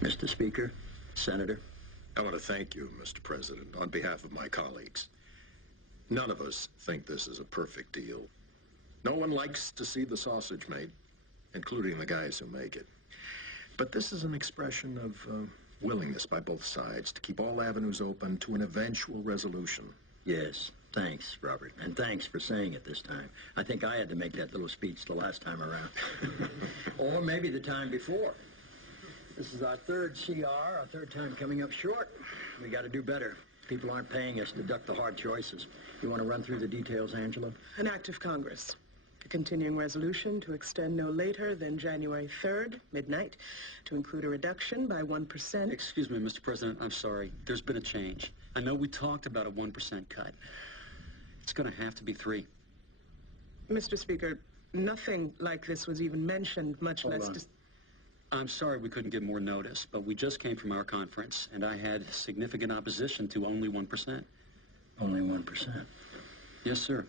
Mr. Speaker, Senator. I want to thank you, Mr. President, on behalf of my colleagues. None of us think this is a perfect deal. No one likes to see the sausage made, including the guys who make it. But this is an expression of willingness by both sides to keep all avenues open to an eventual resolution. Yes, thanks, Robert. And thanks for saying it this time. I think I had to make that little speech the last time around. Or maybe the time before. This is our third CR, our third time coming up short. We got to do better. People aren't paying us to duck the hard choices. You want to run through the details, Angela? An act of Congress. A continuing resolution to extend no later than January 3rd, midnight, to include a reduction by 1%. Excuse me, Mr. President, I'm sorry. There's been a change. I know we talked about a 1% cut. It's going to have to be 3%. Mr. Speaker, nothing like this was even mentioned, much Hold less... on. I'm sorry we couldn't give more notice, but we just came from our conference, and I had significant opposition to only 1%. Only 1%. Yes, sir.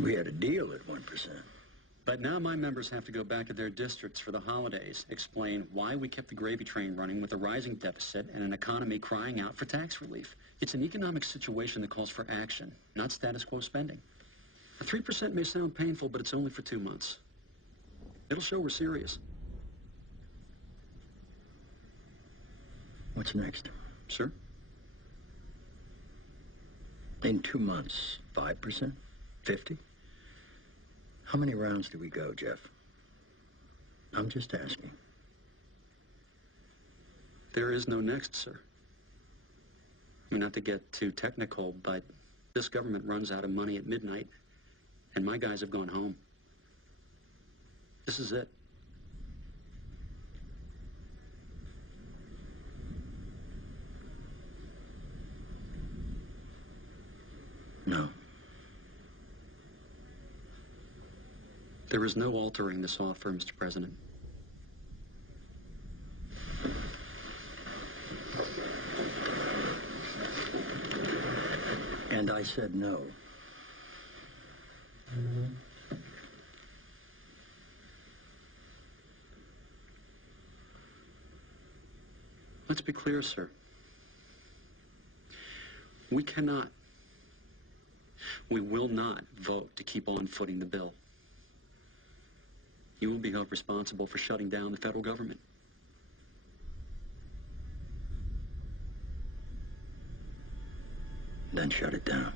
We had a deal at 1%. But now my members have to go back to their districts for the holidays, explain why we kept the gravy train running with a rising deficit and an economy crying out for tax relief. It's an economic situation that calls for action, not status quo spending. A 3% may sound painful, but it's only for 2 months. It'll show we're serious. What's next? Sir? In 2 months, 5%? 50? How many rounds do we go, Jeff? I'm just asking. There is no next, sir. I mean, not to get too technical, but this government runs out of money at midnight, and my guys have gone home. This is it. No. There is no altering this offer, Mr. President. And I said no. Let's be clear, sir. We cannot, we will not vote to keep on footing the bill. You will be held responsible for shutting down the federal government. Then shut it down.